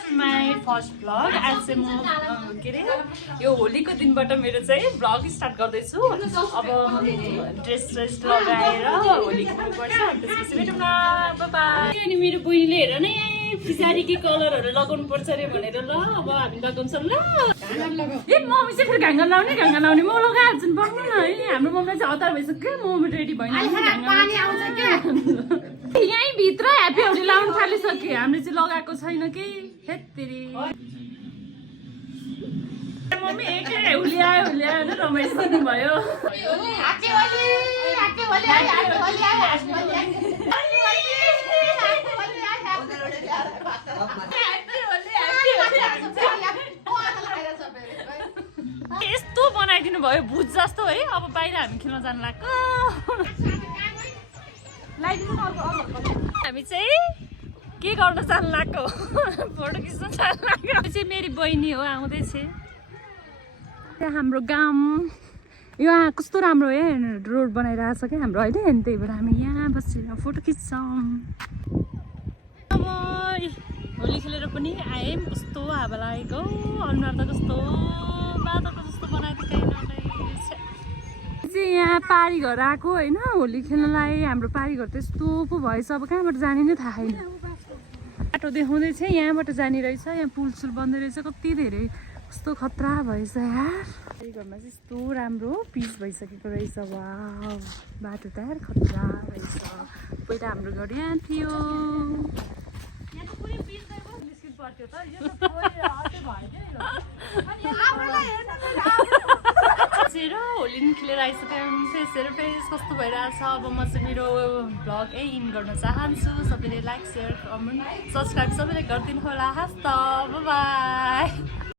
To my first vlog. आज चाहिँ म के अरे यो होलीको दिनबाट मेरो चाहिँ भ्लग स्टार्ट गर्दैछु। अब ड्रेस लगाएर होली खेल्नुपर्छ, त्यसपछि भेटौँ न, बाइ बाइ। अनि मेरो बहिनीले हेर न पछाडि के कलरहरू लगाउनु पर्छ अरे भनेर, ल अब हामी लगाउँछौँ ल। ए मम्मी चाहिँ फेरि घाङ्गा लाउने म लगाइहाल्छु नि, बस्नु न है। हाम्रो मम्मीलाई चाहिँ हतार भइसक्यो, म रेडी भएन। यहीँ भित्र ह्याप्पी होली लाउनु थालिसक्यो, हामीले चाहिँ लगाएको छैन कि हेत्तेरी। मम्मी एकै होली आयो भने रमाइसक्नु भयो। यस्तो बनाइदिनु भयो भुज जस्तो है। अब बाहिर हामी खेल्न जानु लाग्यो। हामी चाहिँ के गर्न जानु लाग्यो, फोटो खिच्न जानु लाग्यो। यो चाहिँ मेरी बहिनी हो, आउँदैछ। त्यहाँ हाम्रो गाउँ यहाँ कस्तो राम्रो है, रोड बनाइरहेको छ क्या हाम्रो अहिले। अनि त्यही भएर हामी यहाँ बसेर फोटो खिच्छौँ। अब होली खेलेर पनि आएँ, कस्तो हावा लागेको, अनुहार त कस्तो बादलको जस्तो बनाइदिएको। चाहिँ यहाँ पारी घर आएको होइन होली खेल्नलाई। हाम्रो पारी घर त यस्तो पो भएछ, अब कहाँबाट जाने नै थाहा छैन। बाटो देखाउँदै छ, यहाँबाट जाने रहेछ। यहाँ पुलसुल बन्दै रहेछ, कति धेरै कस्तो खतरा भएछ यार। त्यही घरमा चाहिँ यस्तो राम्रो पिच भइसकेको रहेछ। वाउ, बाटो त यार खतरा रहेछ। पहिला हाम्रो घर यहाँ थियो। होली खेलेर आइसक्यौँ, फेसहरू फेस कस्तो भइरहेछ। अब म चाहिँ मेरो भ्लग इन गर्न चाहन्छु। सबैले लाइक, सेयर, कमेन्ट, सब्सक्राइब सबैले गरिदिनु होला। हस् त, बाइ बाइ।